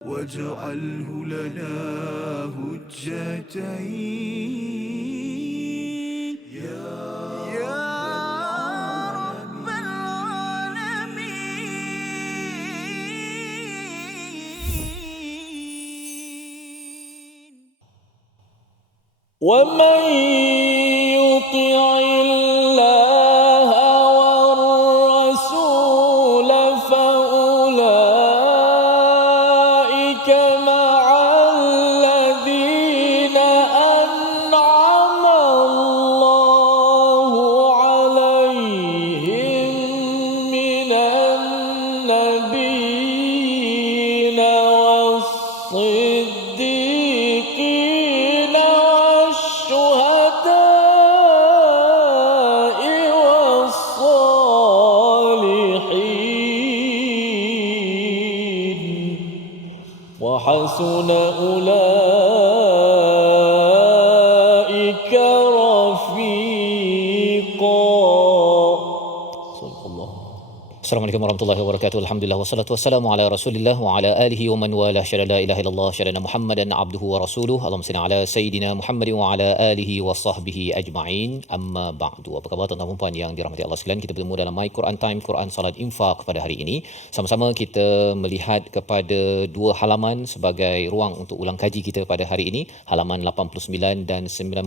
واجعله لنا هجتين يا رب العالمين. ومن يطع الله والرسول فأولئك مع الذين أنعم الله عليهم من النبيين والصديقين والشهداء والصالحين وحسن أولئك رفيقا. صدق الله. Assalamualaikum warahmatullahi wabarakatuh. Alhamdulillah wassalatu wassalamu ala Rasulillah wa ala alihi wa man wala syada la ilaha illallah syadana Muhammadan abduhu wa rasuluh. Allahumma salli ala sayidina Muhammadin wa ala alihi wa sahbihi ajma'in. Amma ba'du. Apa khabar tuan-tuan dan puan yang dirahmati Allah sekalian? Kita bertemu dalam My Quran Time, Quran Salat Infak pada hari ini. Sama-sama kita melihat kepada dua halaman sebagai ruang untuk ulang kaji kita pada hari ini, halaman 89 dan 90.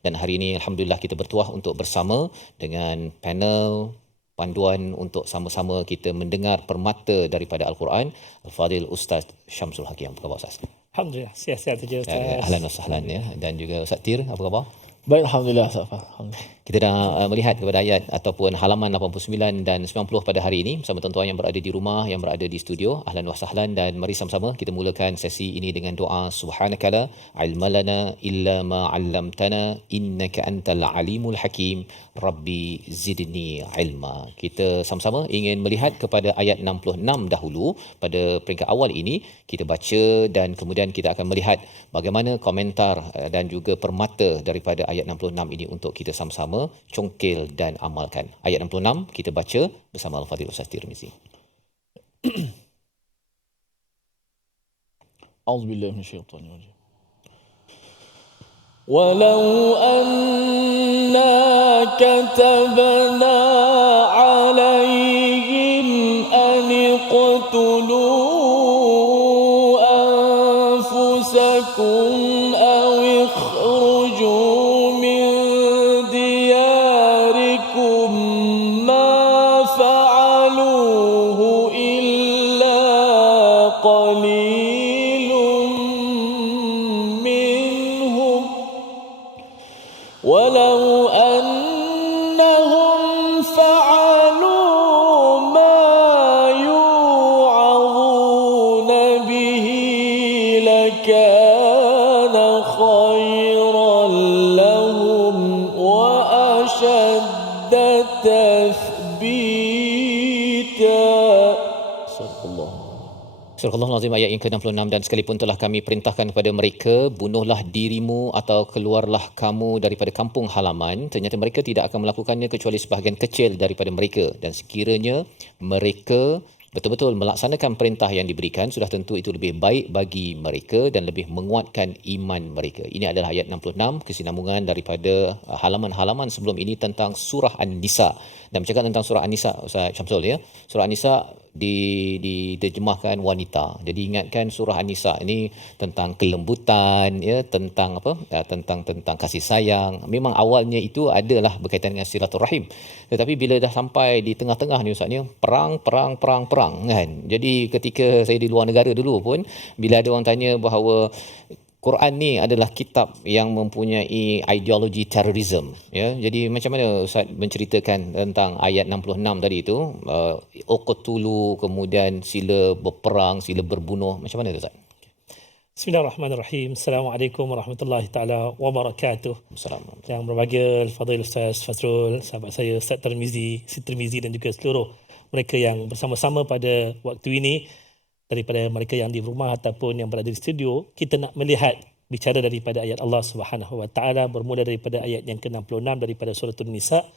Dan hari ini alhamdulillah kita bertuah untuk bersama dengan panel panduan untuk sama-sama kita mendengar permata daripada Al-Quran. Al-Fadil Ustaz Syamsul Hakim. Apa khabar Ustaz? Alhamdulillah, sihat-sihat saja Ustaz. Ahlan wa sahlan ya. Dan juga Ustaz Tir, apa khabar? Baik, Alhamdulillah Ustaz. Alhamdulillah. Kita dah melihat kepada ayat ataupun halaman 89 dan 90 pada hari ini bersama tuan-tuan yang berada di rumah, yang berada di studio. Ahlan wa sahlan, dan mari sama-sama kita mulakan sesi ini dengan doa. Subhanakala ilmalana illa ma 'allamtana innaka antal alimul hakim. Rabbi zidni ilma. Kita sama-sama ingin melihat kepada ayat 66 dahulu. Pada peringkat awal ini kita baca dan kemudian kita akan melihat bagaimana komentar dan juga permata daripada ayat 66 ini untuk kita sama-sama congkil dan amalkan. Ayat 66 kita baca bersama Al-Fadhil Ustaz Tirmizi. A'udzubillahi minasyaitonir rajim. Walau anna katabna 'alaihim an iqtulu anfusakum aw ikhruju min diyarikum ma fa'aluhu illa qalilun minhum walau annahum fa'alu ma yu'adhuna bihi lakana khayran lahum wa ashadda tathbita. Sadaqallah. Surah Al-Azim ayat yang ke-66. Dan sekalipun telah kami perintahkan kepada mereka, bunuhlah dirimu atau keluarlah kamu daripada kampung halaman, ternyata mereka tidak akan melakukannya kecuali sebahagian kecil daripada mereka. Dan sekiranya mereka betul-betul melaksanakan perintah yang diberikan, sudah tentu itu lebih baik bagi mereka dan lebih menguatkan iman mereka. Ini adalah ayat 66, kesinambungan daripada halaman-halaman sebelum ini tentang surah An-Nisa. Dan bercakap tentang surah An-Nisa, Ustaz Syamsul ya. Surah An-Nisa diterjemahkan wanita. Jadi ingatkan surah An-Nisa ini tentang kelembutan ya, tentang apa? Tentang kasih sayang. Memang awalnya itu adalah berkaitan dengan silaturahim. Tetapi bila dah sampai di tengah-tengah ni Ustaz ni, perang kan. Jadi ketika saya di luar negara dulu pun, bila ada orang tanya bahawa Quran ni adalah kitab yang mempunyai ideologi terorisme ya. Jadi macam mana Ustaz menceritakan tentang ayat 66 tadi itu, uqtulu, kemudian sila berperang, sila berbunuh, macam mana tu Ustaz? Bismillahirrahmanirrahim. Assalamualaikum warahmatullahi taala wabarakatuh. Assalamualaikum. Yang berbahagia Al-Fadhil Ustaz Fazrul, sahabat saya Ustaz Tirmizi dan juga seluruh mereka yang bersama-sama pada waktu ini, daripada mereka yang di rumah ataupun yang berada di studio. Kita nak melihat bicara daripada ayat Allah Subhanahu Wa Taala, bermula daripada ayat yang ke-66 daripada surah An-Nisa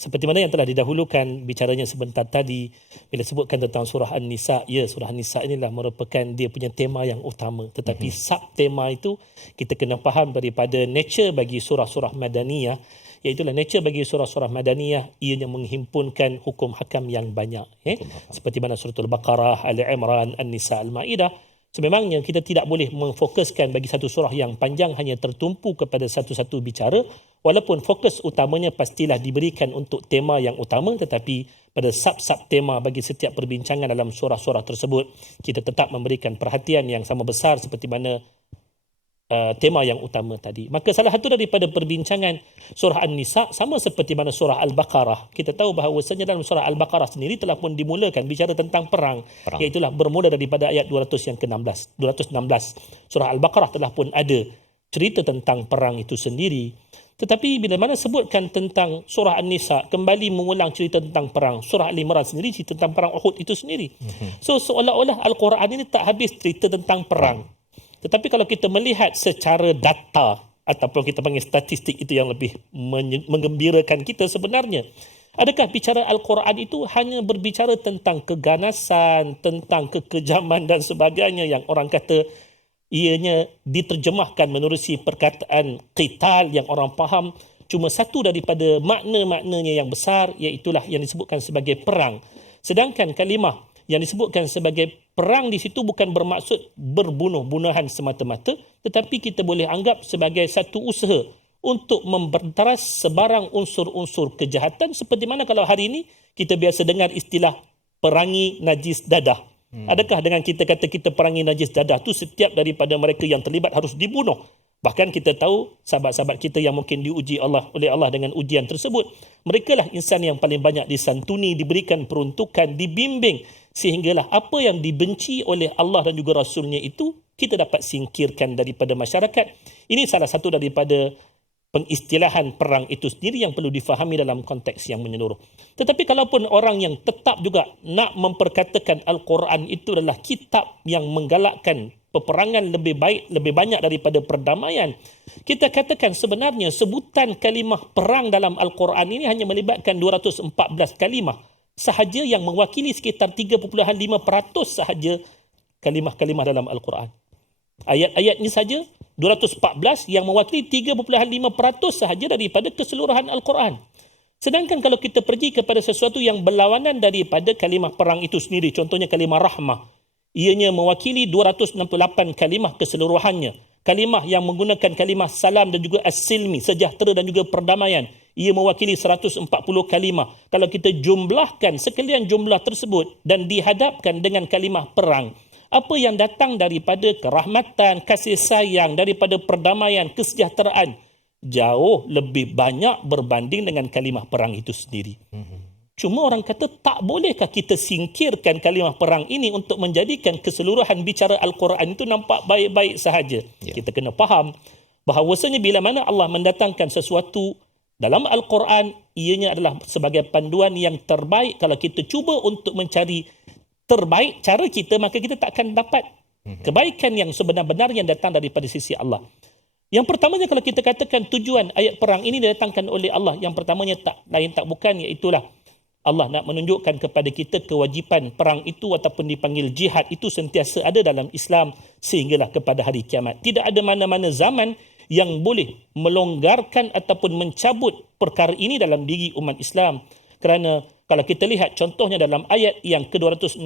Seperti mana yang telah didahulukan bicaranya sebentar tadi bila sebutkan tentang surah An-Nisa, ya surah An-Nisa inilah merupakan dia punya tema yang utama. Tetapi sub-tema itu kita kena faham daripada nature bagi surah-surah Madaniyah, iaitulah nature bagi surah-surah Madaniyah ianya menghimpunkan hukum hakam yang banyak. Seperti mana suratul Baqarah, Ali Imran, An-Nisa, Al-Ma'idah. Sememangnya kita tidak boleh memfokuskan bagi satu surah yang panjang hanya tertumpu kepada satu-satu bicara, walaupun fokus utamanya pastilah diberikan untuk tema yang utama, tetapi pada sub-sub tema bagi setiap perbincangan dalam surah-surah tersebut kita tetap memberikan perhatian yang sama besar seperti mana tema yang utama tadi. Maka salah satu daripada perbincangan surah An-Nisa sama seperti mana surah Al-Baqarah. Kita tahu bahawasanya dalam surah Al-Baqarah sendiri telah pun dimulakan bicara tentang perang. Iaitulah bermula daripada ayat 200 yang ke-16. 216. Surah Al-Baqarah telah pun ada cerita tentang perang itu sendiri. Tetapi bila mana sebutkan tentang surah An-Nisa kembali mengulang cerita tentang perang, surah Al-Imran sendiri cerita tentang perang Uhud itu sendiri. So seolah-olah Al-Quran ini tak habis cerita tentang perang. Tetapi kalau kita melihat secara data ataupun kita panggil statistik, itu yang lebih menggembirakan kita sebenarnya. Adakah bicara Al-Quran itu hanya berbicara tentang keganasan, tentang kekejaman dan sebagainya yang orang kata ianya diterjemahkan menerusi perkataan qital yang orang faham cuma satu daripada makna-maknanya yang besar, iaitulah yang disebutkan sebagai perang. Sedangkan kalimah yang disebutkan sebagai perang di situ bukan bermaksud berbunuh-bunuhan semata-mata, tetapi kita boleh anggap sebagai satu usaha untuk membertaras sebarang unsur-unsur kejahatan, seperti mana kalau hari ini kita biasa dengar istilah perangi najis dadah. Adakah dengan kita kata kita perangi najis dadah tu setiap daripada mereka yang terlibat harus dibunuh? Bahkan kita tahu sahabat-sahabat kita yang mungkin diuji oleh Allah dengan ujian tersebut, mereka lah insan yang paling banyak disantuni, diberikan peruntukan, dibimbing, sehinggalah apa yang dibenci oleh Allah dan juga Rasulnya itu kita dapat singkirkan daripada masyarakat. Ini salah satu daripada pengistilahan perang itu sendiri yang perlu difahami dalam konteks yang menyeluruh. Tetapi kalaupun orang yang tetap juga nak memperkatakan Al-Quran itu adalah kitab yang menggalakkan peperangan lebih baik, lebih banyak daripada perdamaian, kita katakan sebenarnya sebutan kalimah perang dalam Al-Quran ini hanya melibatkan 214 kalimah sahaja yang mewakili sekitar 3.5% sahaja kalimah-kalimah dalam Al-Quran. Ayat-ayat ini saja 214 yang mewakili 3.5% sahaja daripada keseluruhan Al-Quran. Sedangkan kalau kita pergi kepada sesuatu yang berlawanan daripada kalimah perang itu sendiri, contohnya kalimah rahmah, ianya mewakili 268 kalimah keseluruhannya. Kalimah yang menggunakan kalimah salam dan juga as-silmi, sejahtera dan juga perdamaian, ia mewakili 140 kalimah. Kalau kita jumlahkan sekalian jumlah tersebut dan dihadapkan dengan kalimah perang, apa yang datang daripada kerahmatan, kasih sayang, daripada perdamaian, kesejahteraan, jauh lebih banyak berbanding dengan kalimah perang itu sendiri. Cuma orang kata, tak bolehkah kita singkirkan kalimah perang ini untuk menjadikan keseluruhan bicara Al-Quran itu nampak baik-baik sahaja? Kita kena faham bahawasanya bila mana Allah mendatangkan sesuatu dalam Al-Quran, ianya adalah sebagai panduan yang terbaik. Kalau kita cuba untuk mencari terbaik cara kita, maka kita tak akan dapat kebaikan yang sebenar-benar yang datang daripada sisi Allah. Yang pertamanya kalau kita katakan tujuan ayat perang ini didatangkan oleh Allah, yang pertamanya tak lain tak bukan, iaitulah Allah nak menunjukkan kepada kita kewajipan perang itu ataupun dipanggil jihad itu sentiasa ada dalam Islam sehinggalah kepada hari kiamat. Tidak ada mana-mana zaman yang boleh melonggarkan ataupun mencabut perkara ini dalam diri umat Islam. Kerana kalau kita lihat contohnya dalam ayat yang ke-216,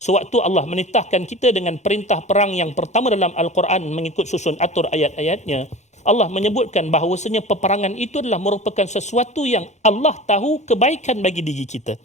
sewaktu Allah menitahkan kita dengan perintah perang yang pertama dalam Al-Quran mengikut susun atur ayat-ayatnya, Allah menyebutkan bahawasanya peperangan itu adalah merupakan sesuatu yang Allah tahu kebaikan bagi diri kita.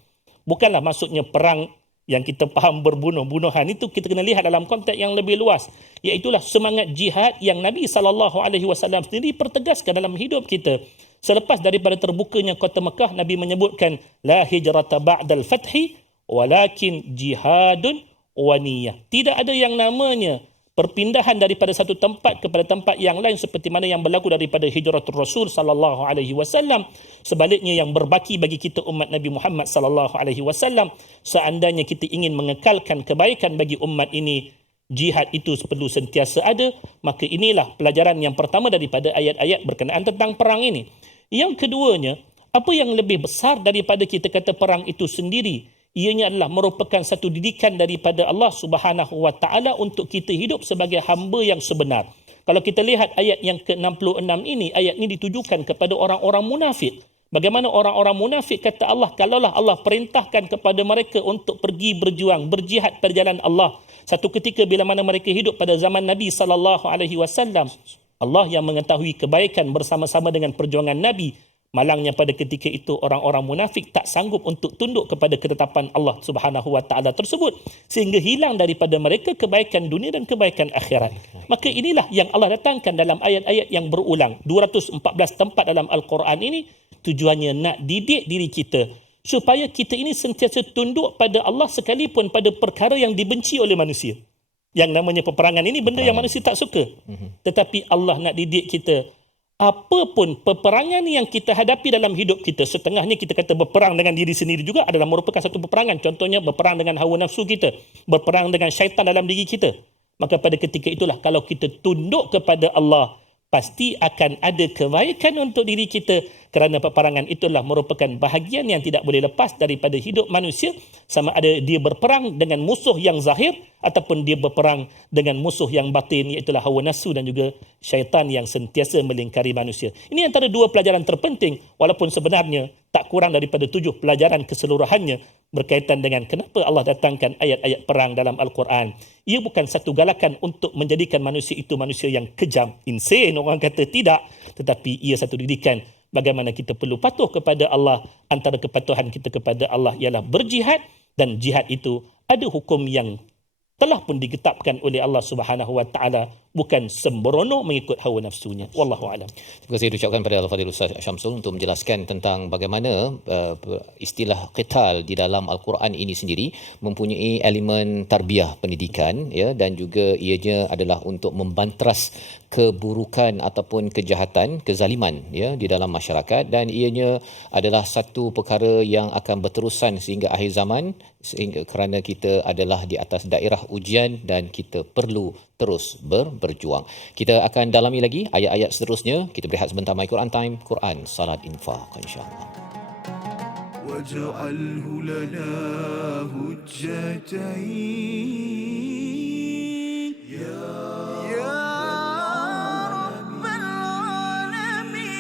Bukanlah maksudnya perang yang kita faham berbunuh-bunuhan, itu kita kena lihat dalam konteks yang lebih luas. Iaitulah semangat jihad yang Nabi SAW sendiri pertegaskan dalam hidup kita. Selepas daripada terbukanya kota Mekah, Nabi menyebutkan la hijrata ba'dal fathi walakin jihadun wa niyah. Tidak ada yang namanya perpindahan daripada satu tempat kepada tempat yang lain seperti mana yang berlaku daripada hijratul Rasul sallallahu alaihi wasallam. Sebaliknya yang berbaki bagi kita umat Nabi Muhammad sallallahu alaihi wasallam, seandainya kita ingin mengekalkan kebaikan bagi umat ini, jihad itu perlu sentiasa ada. Maka inilah pelajaran yang pertama daripada ayat-ayat berkenaan tentang perang ini. Yang keduanya, Apa yang lebih besar daripada kita kata perang itu sendiri? Ianya adalah merupakan satu didikan daripada Allah Subhanahu Wa Taala untuk kita hidup sebagai hamba yang sebenar. Kalau kita lihat ayat yang ke-66 ini, ayat ini ditujukan kepada orang-orang munafik. Bagaimana orang-orang munafik kata Allah, kalaulah Allah perintahkan kepada mereka untuk pergi berjuang, berjihad pada jalan Allah. Satu ketika bila mana mereka hidup pada zaman Nabi SAW, Allah yang mengetahui kebaikan bersama-sama dengan perjuangan Nabi. Malangnya pada ketika itu orang-orang munafik tak sanggup untuk tunduk kepada ketetapan Allah Subhanahu Wa Taala tersebut, sehingga hilang daripada mereka kebaikan dunia dan kebaikan akhirat. Maka inilah yang Allah datangkan dalam ayat-ayat yang berulang 214 tempat dalam Al-Quran ini, tujuannya nak didik diri kita supaya kita ini sentiasa tunduk pada Allah sekalipun pada perkara yang dibenci oleh manusia. Yang namanya peperangan ini benda yang manusia tak suka. Tetapi Allah nak didik kita, apapun peperangan yang kita hadapi dalam hidup kita, setengahnya kita kata berperang dengan diri sendiri juga adalah merupakan satu peperangan. Contohnya berperang dengan hawa nafsu kita, berperang dengan syaitan dalam diri kita. Maka pada ketika itulah kalau kita tunduk kepada Allah, pasti akan ada kebaikan untuk diri kita, kerana peperangan itulah merupakan bahagian yang tidak boleh lepas daripada hidup manusia, sama ada dia berperang dengan musuh yang zahir ataupun dia berperang dengan musuh yang batin, iaitu hawa nafsu dan juga syaitan yang sentiasa melingkari manusia. Ini antara dua pelajaran terpenting, walaupun sebenarnya tak kurang daripada 7 pelajaran keseluruhannya berkaitan dengan kenapa Allah datangkan ayat-ayat perang dalam Al-Quran. Ia bukan satu galakan untuk menjadikan manusia itu manusia yang kejam, insane orang kata, tidak. Tetapi ia satu didikan bagaimana kita perlu patuh kepada Allah. Antara kepatuhan kita kepada Allah ialah berjihad, dan jihad itu ada hukum yang telah pun ditetapkan oleh Allah Subhanahu Wa Taala, bukan sembrono mengikut hawa nafsunya. Wallahu a'lam. Terima kasih diucapkan pada Al-Fadhil Ustaz Syamsul untuk menjelaskan tentang bagaimana istilah qital di dalam Al-Quran ini sendiri mempunyai elemen tarbiyah pendidikan, ya, dan juga ianya adalah untuk membantras keburukan ataupun kejahatan, kezaliman, ya, di dalam masyarakat, dan ianya adalah satu perkara yang akan berterusan sehingga akhir zaman, sehingga kerana kita adalah di atas daerah ujian dan kita perlu terus berjuang. Kita akan dalami lagi ayat-ayat seterusnya. Kita berehat sebentar. My Quran Time, Quran, Salat, Infaq, insya-Allah. واجعله لنا هجتين يا رب العالمين.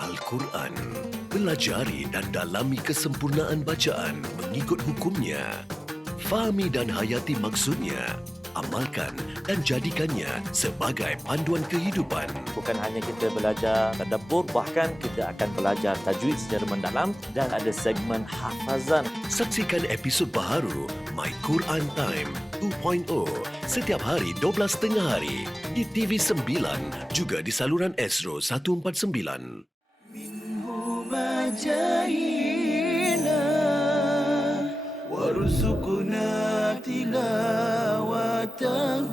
Al-Quran. Pelajari dan dalami kesempurnaan bacaan mengikut hukumnya. Fahami dan hayati maksudnya. Amalkan dan jadikannya sebagai panduan kehidupan. Bukan hanya kita belajar tadabbur, bahkan kita akan belajar tajwid secara mendalam dan ada segmen hafazan. Saksikan episod baharu My Quran Time 2.0 setiap hari 12.30 hari di TV9, juga di saluran Astro 149. مجاهينا وارزقنا تلاوته.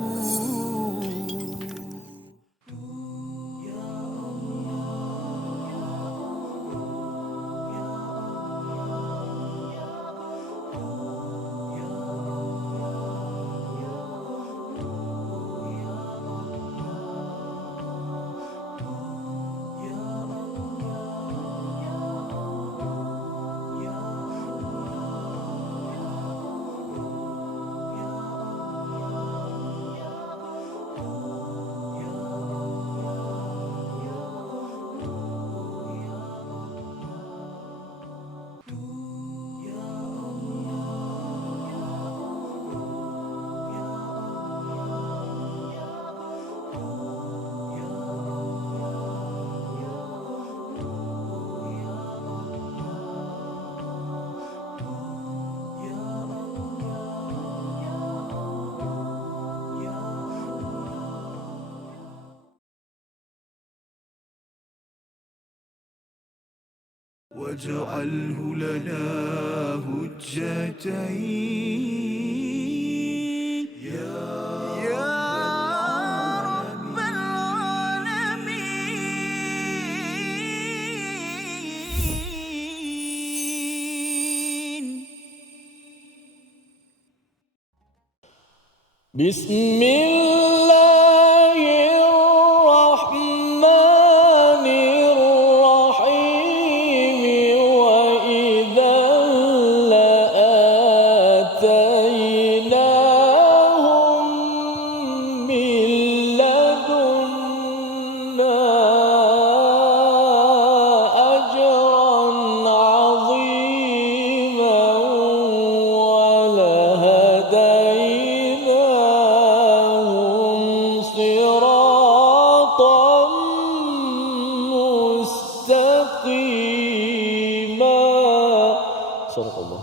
واجعله لنا هجتين يا رب العالمين. بسم الله الرحمن الرحيم وإذا لآتيناهم من لدنا أجرا عظيما ولهديناهم صراطا مستقيما. صدق الله.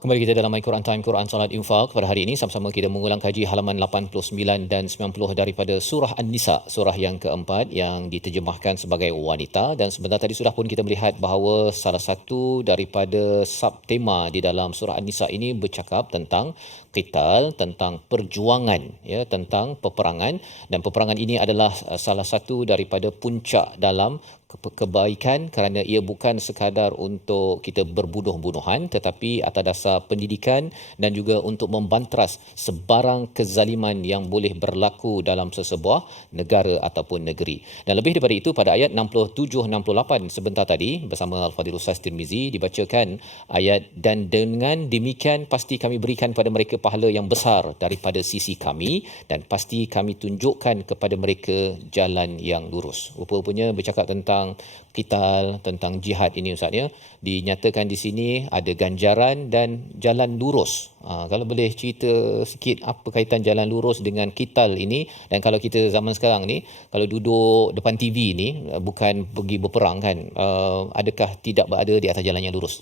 Kembali kita dalam My Quran Time, Quran Salat Infak. Pada hari ini sama-sama kita mengulang kaji halaman 89 dan 90 daripada surah An-Nisa, surah yang keempat yang diterjemahkan sebagai wanita. Dan sebentar tadi sudah pun kita melihat bahawa salah satu daripada subtema di dalam surah An-Nisa ini bercakap tentang qital, tentang perjuangan, ya, tentang peperangan. Dan peperangan ini adalah salah satu daripada puncak dalam kebaikan, kerana ia bukan sekadar untuk kita berbunuh-bunuhan, tetapi atas dasar pendidikan dan juga untuk membantras sebarang kezaliman yang boleh berlaku dalam sesebuah negara ataupun negeri. Dan lebih daripada itu, pada ayat 67-68 sebentar tadi bersama Al-Fadhil Ustaz Tirmizi dibacakan ayat, dan dengan demikian pasti kami berikan pada mereka pahala yang besar daripada sisi kami, dan pasti kami tunjukkan kepada mereka jalan yang lurus. Rupa-rupanya bercakap tentang qital, tentang jihad ini Ustaz, ya, dinyatakan di sini ada ganjaran dan jalan lurus. Kalau boleh cerita sikit apa kaitan jalan lurus dengan qital ini, dan kalau kita zaman sekarang ni kalau duduk depan TV ni bukan pergi berperang kan, adakah tidak berada di atas jalan yang lurus?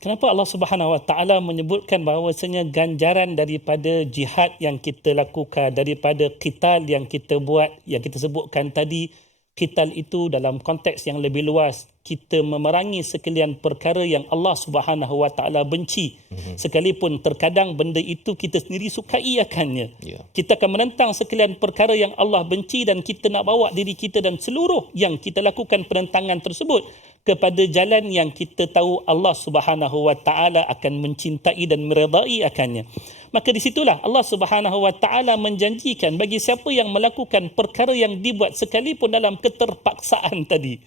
Kenapa Allah Subhanahu Wa Taala menyebutkan bahawasanya ganjaran daripada jihad yang kita lakukan, daripada qital yang kita buat, yang kita sebutkan tadi, qital itu dalam konteks yang lebih luas, kita memerangi sekalian perkara yang Allah Subhanahu Wa Taala benci. Sekalipun terkadang benda itu kita sendiri sukai akannya. Kita akan menentang sekalian perkara yang Allah benci, dan kita nak bawa diri kita dan seluruh yang kita lakukan penentangan tersebut kepada jalan yang kita tahu Allah Subhanahu Wa Taala akan mencintai dan meredai akannya. Maka di situlah Allah Subhanahu Wa Taala menjanjikan bagi siapa yang melakukan perkara yang dibuat sekalipun dalam keterpaksaan tadi.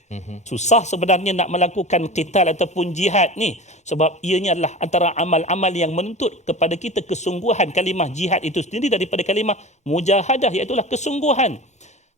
Susah sebenarnya nak melakukan qital ataupun jihad ni, sebab ianya adalah antara amal-amal yang menuntut kepada kita kesungguhan. Kalimah jihad itu sendiri daripada kalimah mujahadah, iaitu kesungguhan.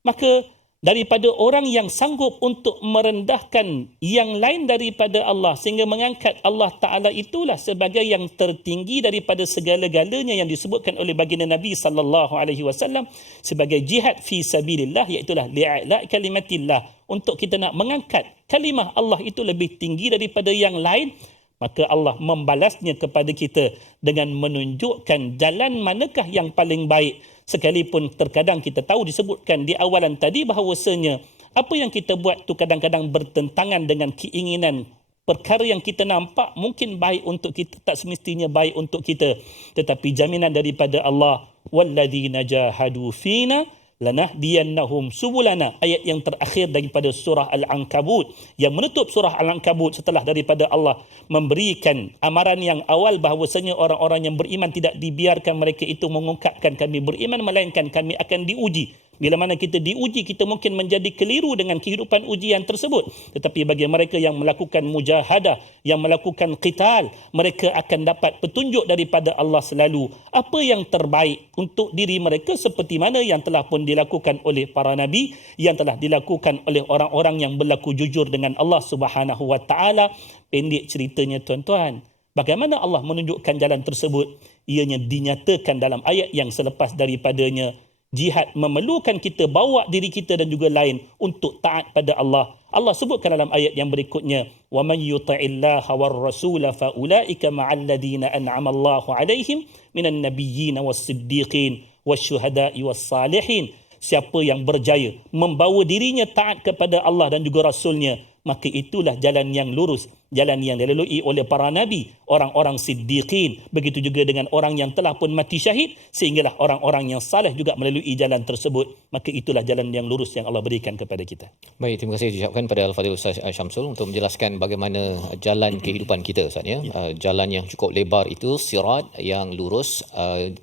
Maka daripada orang yang sanggup untuk merendahkan yang lain daripada Allah sehingga mengangkat Allah Ta'ala itulah sebagai yang tertinggi daripada segala-galanya yang disebutkan oleh baginda Nabi SAW sebagai jihad fi sabilillah, iaitulah li'a'la kalimatillah, untuk kita nak mengangkat kalimah Allah itu lebih tinggi daripada yang lain. Maka Allah membalasnya kepada kita dengan menunjukkan jalan manakah yang paling baik. Sekalipun terkadang kita tahu disebutkan di awalan tadi bahawasanya apa yang kita buat tu kadang-kadang bertentangan dengan keinginan. Perkara yang kita nampak mungkin baik untuk kita, tak semestinya baik untuk kita. Tetapi jaminan daripada Allah, walladzina jahadu fina lanahdiyannahum subulana, ayat yang terakhir daripada surah Al-Ankabut yang menutup surah Al-Ankabut setelah daripada Allah memberikan amaran yang awal bahawasanya orang-orang yang beriman tidak dibiarkan mereka itu mengungkapkan kami beriman, melainkan kami akan diuji. Bila mana kita diuji, kita mungkin menjadi keliru dengan kehidupan ujian tersebut. Tetapi bagi mereka yang melakukan mujahadah, yang melakukan qital, mereka akan dapat petunjuk daripada Allah selalu apa yang terbaik untuk diri mereka, seperti mana yang telah pun dilakukan oleh para nabi, yang telah dilakukan oleh orang-orang yang berlaku jujur dengan Allah Subhanahu Wa Taala. Pendek ceritanya tuan-tuan, bagaimana Allah menunjukkan jalan tersebut? Ianya dinyatakan dalam ayat yang selepas daripadanya. Jihad memerlukan kita bawa diri kita dan juga lain untuk taat pada Allah. Allah sebutkan dalam ayat yang berikutnya, wa man yuti'illaha war rasula fa ulaika ma'al ladina an'ama Allahu 'alaihim minan nabiyyin was-siddiqin wasyuhada'i was-salihin. Siapa yang berjaya membawa dirinya taat kepada Allah dan juga Rasulnya, maka itulah jalan yang lurus, jalan yang dilalui oleh para nabi, orang-orang siddiqin, begitu juga dengan orang yang telah pun mati syahid, sehinggalah orang-orang yang saleh juga melalui jalan tersebut. Maka itulah jalan yang lurus yang Allah berikan kepada kita. Baik, terima kasih diucapkan pada Al-Fadhil Ustaz Syamsul untuk menjelaskan bagaimana jalan kehidupan kita Ustaz ya. Jalan yang cukup lebar itu sirat yang lurus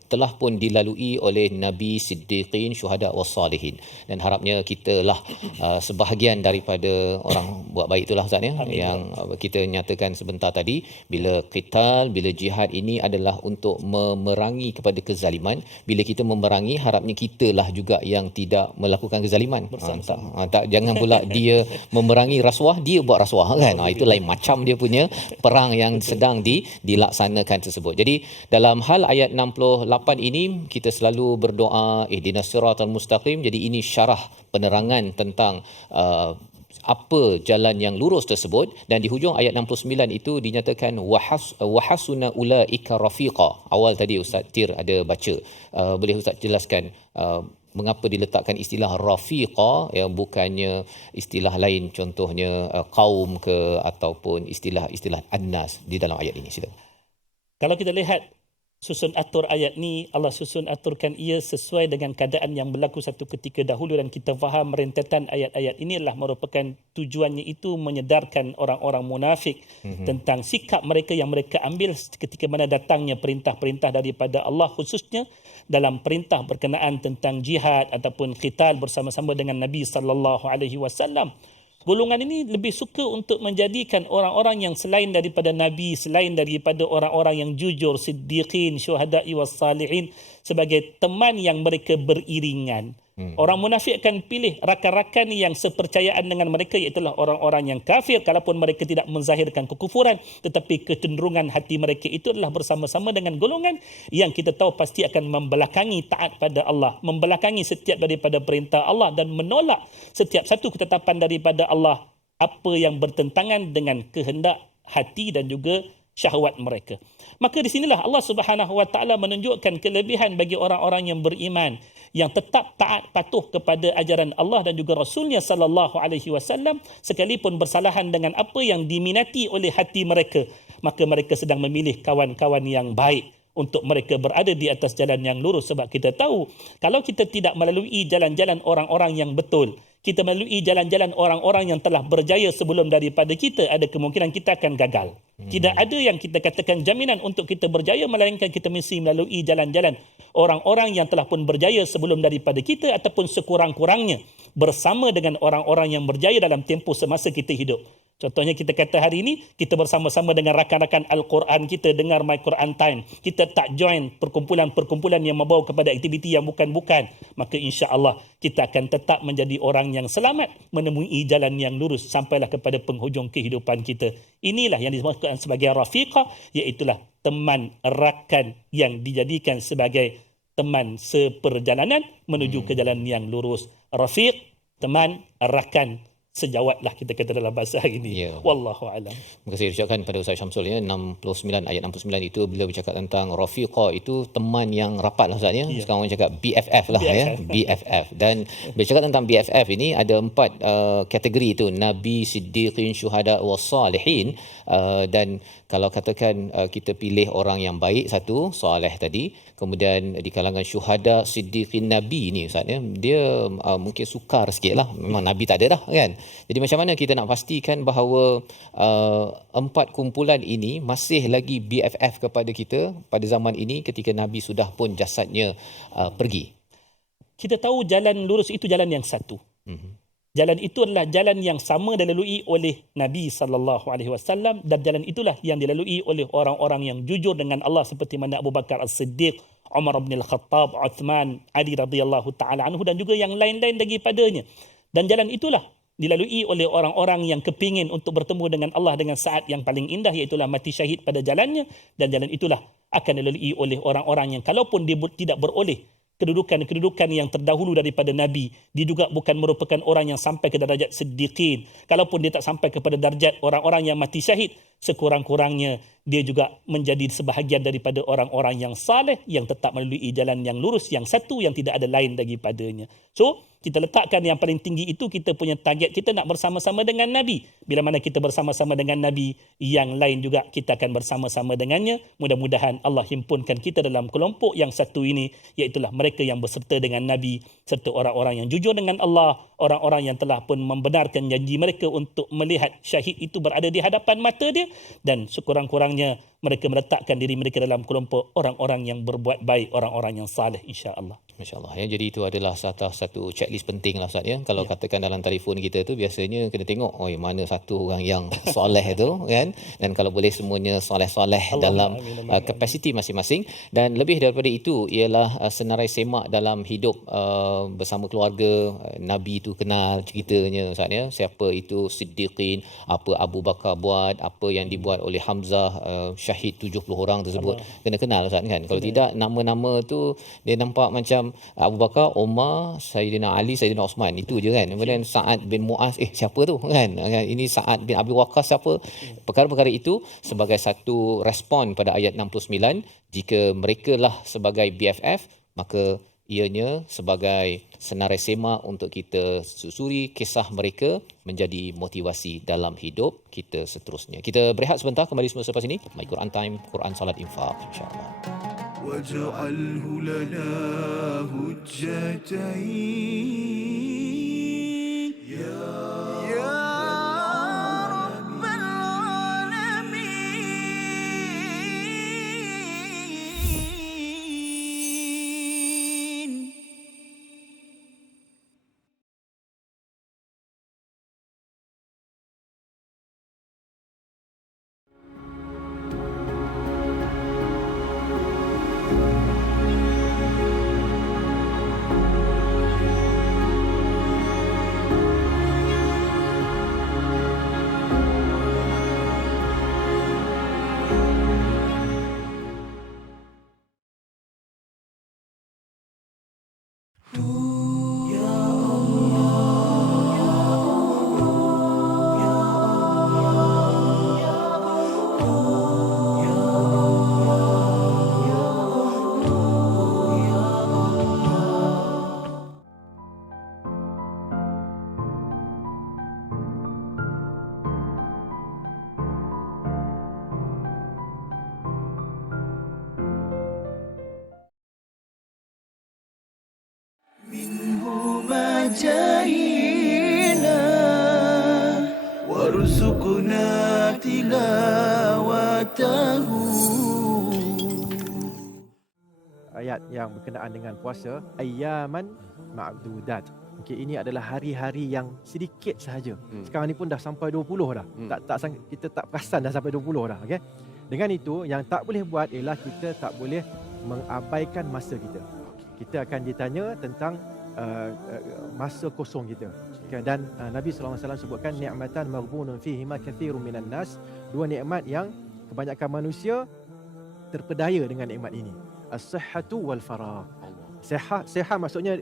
telah pun dilalui oleh nabi, siddiqin, syuhada was salihin, dan harapnya kita lah sebahagian daripada orang buat baik itulah Ustaz ya. Amin. Yang kita nyatakan sebentar tadi, bila qital, bila jihad ini adalah untuk memerangi kepada kezaliman. Bila kita memerangi, harapnya kitalah juga yang tidak melakukan kezaliman. Jangan pula dia memerangi rasuah, dia buat rasuah kan. Itu lain macam dia punya perang yang sedang dilaksanakan tersebut. Jadi dalam hal ayat 68 ini kita selalu berdoa ihdinas siratal mustaqim. Jadi ini syarah penerangan tentang apa jalan yang lurus tersebut, dan di hujung ayat 69 itu dinyatakan wahasuna ulaika rafiqa. Awal tadi Ustaz Tir ada baca. Boleh Ustaz jelaskan mengapa diletakkan istilah rafiqa, ya, bukannya istilah lain, contohnya kaum ke ataupun istilah annas di dalam ayat ini? Sila. Kalau kita lihat susun atur ayat ni, Allah susun aturkan ia sesuai dengan keadaan yang berlaku satu ketika dahulu, dan kita faham rentetan ayat-ayat ini adalah merupakan tujuannya itu menyedarkan orang-orang munafik tentang sikap mereka yang mereka ambil ketika mana datangnya perintah-perintah daripada Allah, khususnya dalam perintah berkenaan tentang jihad ataupun qital bersama-sama dengan Nabi sallallahu alaihi wasallam. Golongan ini lebih suka untuk menjadikan orang-orang yang selain daripada Nabi, selain daripada orang-orang yang jujur, siddiqin, syuhada'i was salihin sebagai teman yang mereka beriringan. Orang munafik akan pilih rakan-rakan yang sepercayaan dengan mereka, iaitu orang-orang yang kafir, kalaupun mereka tidak menzahirkan kekufuran, tetapi kecenderungan hati mereka itu adalah bersama-sama dengan golongan yang kita tahu pasti akan membelakangi taat pada Allah, membelakangi setiap daripada perintah Allah, dan menolak setiap satu ketetapan daripada Allah apa yang bertentangan dengan kehendak hati dan juga syahwat mereka. Maka di sinilah Allah Subhanahu wa taala menunjukkan kelebihan bagi orang-orang yang beriman, yang tetap taat patuh kepada ajaran Allah dan juga Rasulnya sallallahu alaihi wasallam, sekalipun bersalahan dengan apa yang diminati oleh hati mereka, maka mereka sedang memilih kawan-kawan yang baik untuk mereka berada di atas jalan yang lurus. Sebab kita tahu, kalau kita tidak melalui jalan-jalan orang-orang yang betul, kita melalui jalan-jalan orang-orang yang telah berjaya sebelum daripada kita, ada kemungkinan kita akan gagal. Tidak ada yang kita katakan jaminan untuk kita berjaya, melainkan kita mesti melalui jalan-jalan orang-orang yang telah pun berjaya sebelum daripada kita, ataupun sekurang-kurangnya bersama dengan orang-orang yang berjaya dalam tempoh semasa kita hidup. Contohnya kita kata hari ini, kita bersama-sama dengan rakan-rakan Al-Quran kita, dengar My Quran Time. Kita tak join perkumpulan-perkumpulan yang membawa kepada aktiviti yang bukan-bukan. Maka insya-Allah kita akan tetap menjadi orang yang selamat, menemui jalan yang lurus sampailah kepada penghujung kehidupan kita. Inilah yang dimaksudkan sebagai rafiqah, iaitulah teman rakan yang dijadikan sebagai teman seperjalanan menuju ke jalan yang lurus. Rafiq, teman, rakan, sejawatlah kita kata dalam bahasa hari ini. Ya. Wallahu a'lam. Terima kasih ucapkan pada Ustaz Syamsul ya. 69 ayat 69 itu bila bercakap tentang rafiqa, itu teman yang rapat lah Ustaz ya. Ya. Sekarang orang cakap BFF lah BFF. ya. BFF. Dan bercakap tentang BFF ini ada 4 kategori itu, nabi, siddiqin, syuhada was salihin. Dan kalau katakan kita pilih orang yang baik, satu soleh tadi, kemudian di kalangan syuhada, siddiqin, nabi ni Ustaz ya, dia mungkin sukar sikit lah, memang nabi tak ada dah kan. Jadi macam mana kita nak pastikan bahawa 4 kumpulan ini masih lagi BFF kepada kita pada zaman ini ketika Nabi sudah pun jasadnya pergi? Kita tahu jalan lurus itu jalan yang satu. Jalan itu adalah jalan yang sama dilalui oleh Nabi sallallahu alaihi wasallam, dan jalan itulah yang dilalui oleh orang-orang yang jujur dengan Allah seperti mana Abu Bakar As-Siddiq, Umar bin Al-Khattab, Uthman, Ali radhiyallahu taala anhu, dan juga yang lain-lain daripadanya. Dan jalan itulah dilalui oleh orang-orang yang kepingin untuk bertemu dengan Allah dengan saat yang paling indah, iaitu mati syahid pada jalannya. Dan jalan itulah akan dilalui oleh orang-orang yang kalaupun dia tidak beroleh kedudukan yang terdahulu daripada Nabi, dia juga bukan merupakan orang yang sampai ke darjat siddiqin. Kalaupun dia tak sampai kepada darjat orang-orang yang mati syahid, sekurang-kurangnya dia juga menjadi sebahagian daripada orang-orang yang saleh yang tetap melalui jalan yang lurus, yang satu yang tidak ada lain daripadanya. So, kita letakkan yang paling tinggi itu kita punya target, kita nak bersama-sama dengan Nabi. Bila mana kita bersama-sama dengan Nabi, yang lain juga kita akan bersama-sama dengannya. Mudah-mudahan Allah himpunkan kita dalam kelompok yang satu ini, iaitulah mereka yang berserta dengan Nabi serta orang-orang yang jujur dengan Allah, orang-orang yang telah pun membenarkan janji mereka untuk melihat syahid itu berada di hadapan mata dia, dan sekurang-kurangnya mereka meletakkan diri mereka dalam kelompok orang-orang yang berbuat baik, orang-orang yang saleh, insya-Allah. Masya-Allah ya. Jadi itu adalah satu checklist penting lah Ustaz ya. Kalau katakan dalam telefon kita tu biasanya kena tengok mana satu orang yang soleh tu kan, dan kalau boleh semuanya soleh-soleh dalam kapasiti masing-masing. Dan lebih daripada itu ialah senarai semak dalam hidup bersama keluarga. Nabi tu kenal ceritanya Ustaz ya, siapa itu Siddiqin, apa Abu Bakar buat, apa yang dibuat oleh Hamzah syahid 70 orang tersebut. Kena kenal Ustaz kan. Kalau tidak nama-nama tu dia nampak macam Abu Bakar, Umar, Sayyidina Ali, Sayyidina Osman, itu je kan. Kemudian Sa'ad bin Mu'az, siapa tu kan? Ini Sa'ad bin Abi Waqqas siapa? Perkara-perkara itu sebagai satu respon pada ayat 69, jika mereka lah sebagai BFF, maka ianya sebagai senarai semak untuk kita susuri kisah mereka menjadi motivasi dalam hidup kita seterusnya. Kita berehat sebentar, kembali semua selepas ini. My Quran Time, Quran Salat Infaq, insya-Allah. واجعله لنا هجتين يا رب العالمين. جاهينا وارزقنا تلاوته. Ayat yang berkenaan dengan puasa, ayyaman ma'dudat. Okey, ini adalah hari-hari yang sedikit sahaja. Sekarang ni pun dah sampai 20 dah. Kita tak perasan dah sampai 20 dah, okey. Dengan itu yang tak boleh buat ialah kita tak boleh mengabaikan masa kita. Kita akan ditanya tentang masa kosong kita. Okay, dan Nabi SAW sebutkan ni'matan maghbunun fihima kathirun minan nas, dua nikmat yang kebanyakan manusia terpedaya dengan nikmat ini. As-sihhatu wal faragh. Sihat maksudnya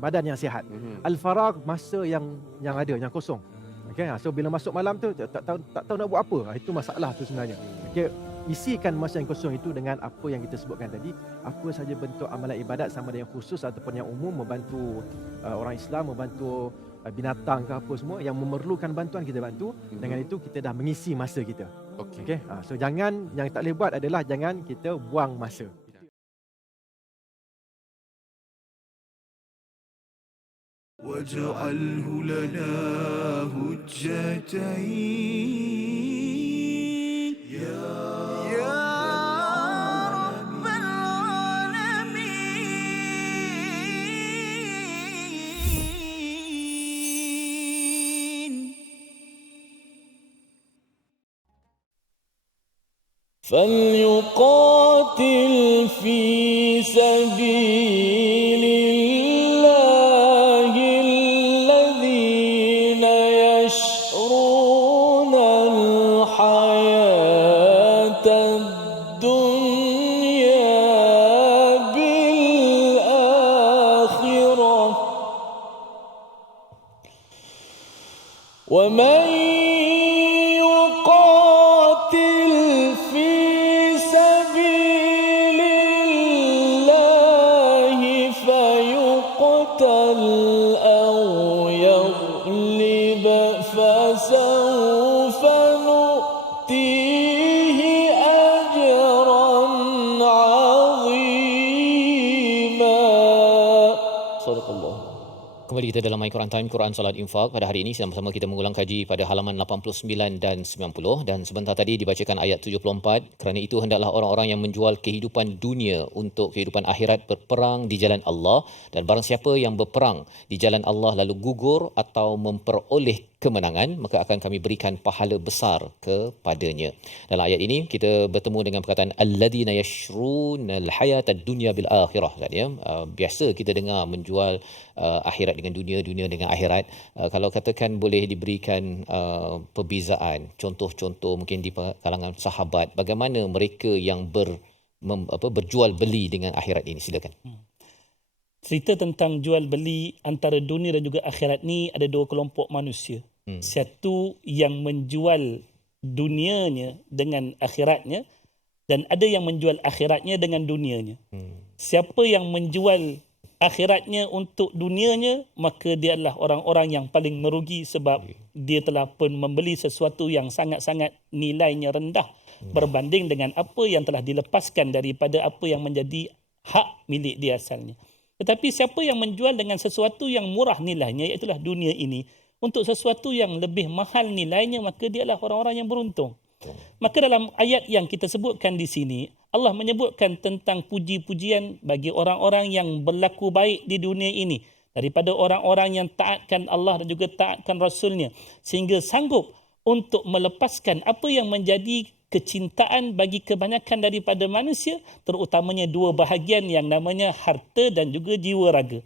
badan yang sihat. Al-faragh masa yang ada, yang kosong. Okay, so bila masuk malam tu tak tahu nak buat apa. Itu masalah tu sebenarnya. Okay, isikan masa yang kosong itu dengan apa yang kita sebutkan tadi, apa saja bentuk amalan ibadat, sama ada yang khusus ataupun yang umum, membantu orang Islam, membantu binatang ke apa semua yang memerlukan bantuan, kita bantu. Dengan itu kita dah mengisi masa kita. Okay. So jangan, yang tak boleh buat adalah jangan kita buang masa. واجعله لنا هجتين يا رب العالمين. فليقاتل في سبيل الله الذين يشرون الحياة الدنيا بالآخرة ومن يقاتل Sadaqallah. Kembali kita dalam My Quran Time, Quran Salat Infak. Pada hari ini sama-sama kita mengulang kaji pada halaman 89 dan 90, dan sebentar tadi dibacakan ayat 74. Kerana itu hendaklah orang-orang yang menjual kehidupan dunia untuk kehidupan akhirat berperang di jalan Allah, dan barang siapa yang berperang di jalan Allah lalu gugur atau memperoleh kemenangan, maka akan kami berikan pahala besar kepadanya. Dalam ayat ini kita bertemu dengan perkataan alladzina yashrunal hayatad dunya bil akhirah. Biasa kita dengar menjual akhirat dengan dunia, dunia dengan akhirat. Kalau katakan boleh diberikan perbezaan, contoh-contoh mungkin di kalangan sahabat, bagaimana mereka yang berjual beli dengan akhirat ini, silakan. Cerita tentang jual beli antara dunia dan juga akhirat ni ada dua kelompok manusia. Satu yang menjual dunianya dengan akhiratnya, dan ada yang menjual akhiratnya dengan dunianya. Siapa yang menjual akhiratnya untuk dunianya, maka dia adalah orang-orang yang paling merugi, sebab dia telah pun membeli sesuatu yang sangat-sangat nilainya rendah berbanding dengan apa yang telah dilepaskan daripada apa yang menjadi hak milik dia asalnya. Tetapi siapa yang menjual dengan sesuatu yang murah nilainya, iaitulah dunia ini, untuk sesuatu yang lebih mahal nilainya, maka dia adalah orang-orang yang beruntung. Maka dalam ayat yang kita sebutkan di sini, Allah menyebutkan tentang puji-pujian bagi orang-orang yang berlaku baik di dunia ini, daripada orang-orang yang taatkan Allah dan juga taatkan Rasulnya, sehingga sanggup untuk melepaskan apa yang menjadi kecintaan bagi kebanyakan daripada manusia, terutamanya dua bahagian yang namanya harta dan juga jiwa raga.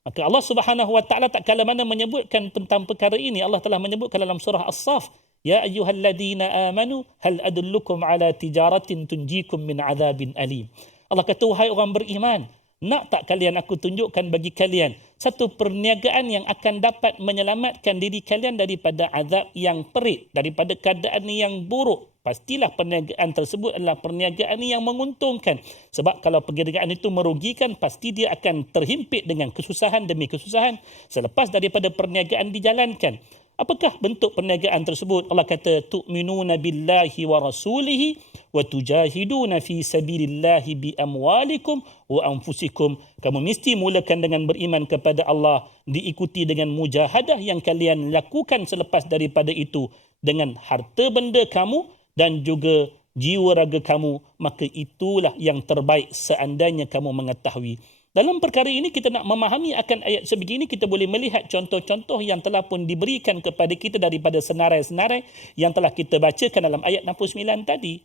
Maka Allah Subhanahu Wa Taala tak kala mana menyebutkan tentang perkara ini. Allah telah menyebutkan dalam surah As-Saff, ya ayyuhalladzina amanu hal adullukum ala tijaratin tunjikum min azabin alim. Allah kata, wahai orang beriman, nak tak kalian aku tunjukkan bagi kalian satu perniagaan yang akan dapat menyelamatkan diri kalian daripada azab yang perit, daripada keadaan yang buruk. Pastilah perniagaan tersebut adalah perniagaan yang menguntungkan. Sebab kalau perniagaan itu merugikan, pasti dia akan terhimpit dengan kesusahan demi kesusahan selepas daripada perniagaan dijalankan. Apakah bentuk perniagaan tersebut? Allah kata, tu'minuna billahi wa rasulihi wa tujahiduna fi sabilillahi bi amwalikum wa anfusikum. Kamu mesti mulakan dengan beriman kepada Allah, diikuti dengan mujahadah yang kalian lakukan selepas daripada itu dengan harta benda kamu dan juga jiwa raga kamu, maka itulah yang terbaik seandainya kamu mengetahui. Dalam perkara ini kita nak memahami akan ayat sebegini, kita boleh melihat contoh-contoh yang telah pun diberikan kepada kita daripada senarai-senarai yang telah kita bacakan dalam ayat 69 tadi.